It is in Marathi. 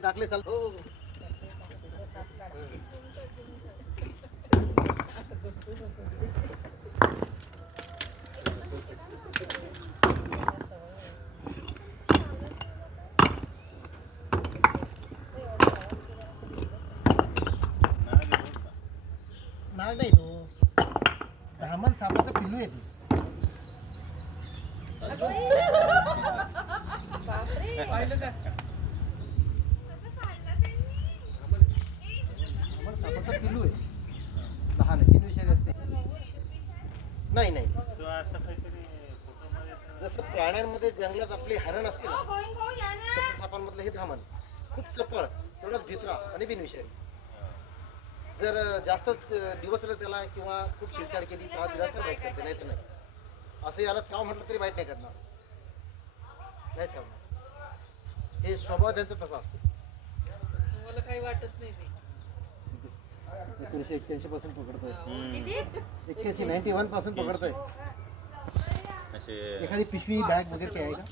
टाकले चाल. हो नाग नाही तो धामण सापाचा पिल्लू आहे. पाहिलं का सापाचा पिल्लू आहे. लहान आहे 3 विषय असते. नाही नाही जसं प्राण्यांमध्ये जंगलात आपली हरण असते ना तसं सापांमधलं हे धामण खूप चपळ, तेवढाच भित्रा आणि बिनविषारी. जर जास्त दिवस त्याला किंवा खूप शिरछाड केली किंवा दिला तर वाईट करते, नाही तर नाही. असं याला चाव म्हटलं तरी वाईट नाही करणार, नाही चावणार. हे स्वभाव त्यांचा तसा असतो. मला काही वाटत नाही. 1981 पासून पकडतोय. 91 पासून पकडतोय. एखादी पिशवी बॅग वगैरे आहे का?